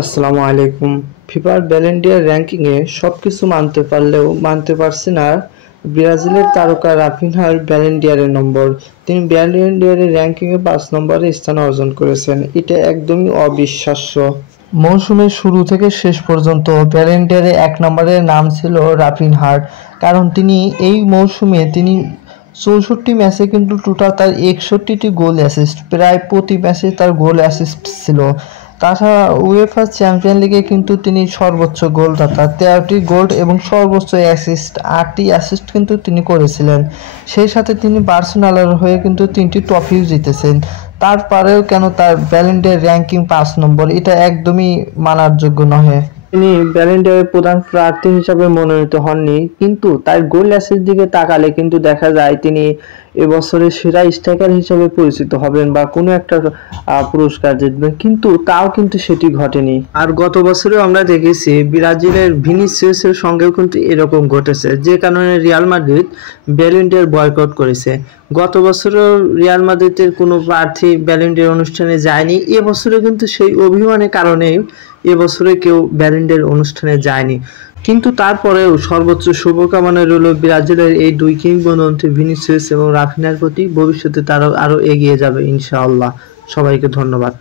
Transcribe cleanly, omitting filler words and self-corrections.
আসসালামু আলাইকুম। ফিফার ব্যালেন্ডিয়ার র্যাঙ্কিংয়ে সবকিছু মানতে পারলেও মানতে পারছি না ব্রাজিলের তারকা রাফিনহার ব্যালেন্ডিয়ারের নম্বর। তিনি ব্যালেন্ডিয়ারের র্যাঙ্কিংয়ে ৫ নম্বরে স্থান অর্জন করেছেন। এটা একদমই অবিশ্বাস্য। মৌসুমের শুরু থেকে শেষ পর্যন্ত ব্যালেন্ডিয়ারে ১ নম্বরের নাম ছিল রাফিনহার। কারণ তিনি এই মৌসুমে ৬৪ ম্যাচে কিন্তু টোটাল তার ৬১টি গোল অ্যাসিস্ট, প্রায় প্রতি ম্যাচে তার গোল অ্যাসিস্ট ছিল। তাছাড়া উয়েফা চ্যাম্পিয়ন লিগে কিন্তু তিনি সর্বোচ্চ গোলদাতা, ১৩টি গোল এবং সর্বোচ্চ অ্যাসিস্ট ৮টি অ্যাসিস্ট কিন্তু তিনি করেছিলেন। সেই সাথে তিনি বার্সেলোনার হয়ে কিন্তু ৩টি ট্রফিও জিতেছেন। তারপরেও কেন তার ব্যালেন্ডিয়ার র্যাঙ্কিং ৫ নম্বর, এটা একদমই মানার যোগ্য নহে। তিনি ব্যালেন্ডিয়ারের প্রধান প্রার্থী হিসাবে মনোনীত হননি, কিন্তু তার গোল অ্যাসিস্ট দিকে তাকালে কিন্তু দেখা যায় তিনি এবছরের সেরা স্ট্রাইকার হিসেবে পরিচিত হবেন বা কোনো একটা পুরস্কার জিতবেন, কিন্তু তাও কিন্তু সেটি ঘটেনি। আর গত বছরেও আমরা দেখেছি ব্রাজিলের ভিনিসিয়াসের সঙ্গেও কিন্তু এরকম ঘটেছে, যে কারণে রিয়াল মাদ্রিদ ব্যালেন্ডিয়ার বয়কট করেছে। গত বছরও রিয়াল মাদ্রিদের কোনো প্রার্থী ব্যালেন্ডিয়ার অনুষ্ঠানে যায়নি, এবছরে কিন্তু সেই অভিমানের কারণেই এবছরে কেউ ব্যালেন্ডিয়ার অনুষ্ঠানে যায়নি। কিন্তু তারপরেও সর্বোচ্চ শুভকামনা রইল ব্রাজিলের এই দুই কিংবদন্তি ভিনিসিয়াস এবং রাফিনার প্রতি। ভবিষ্যতে তারা আরও এগিয়ে যাবে ইনশাআল্লাহ। সবাইকে ধন্যবাদ।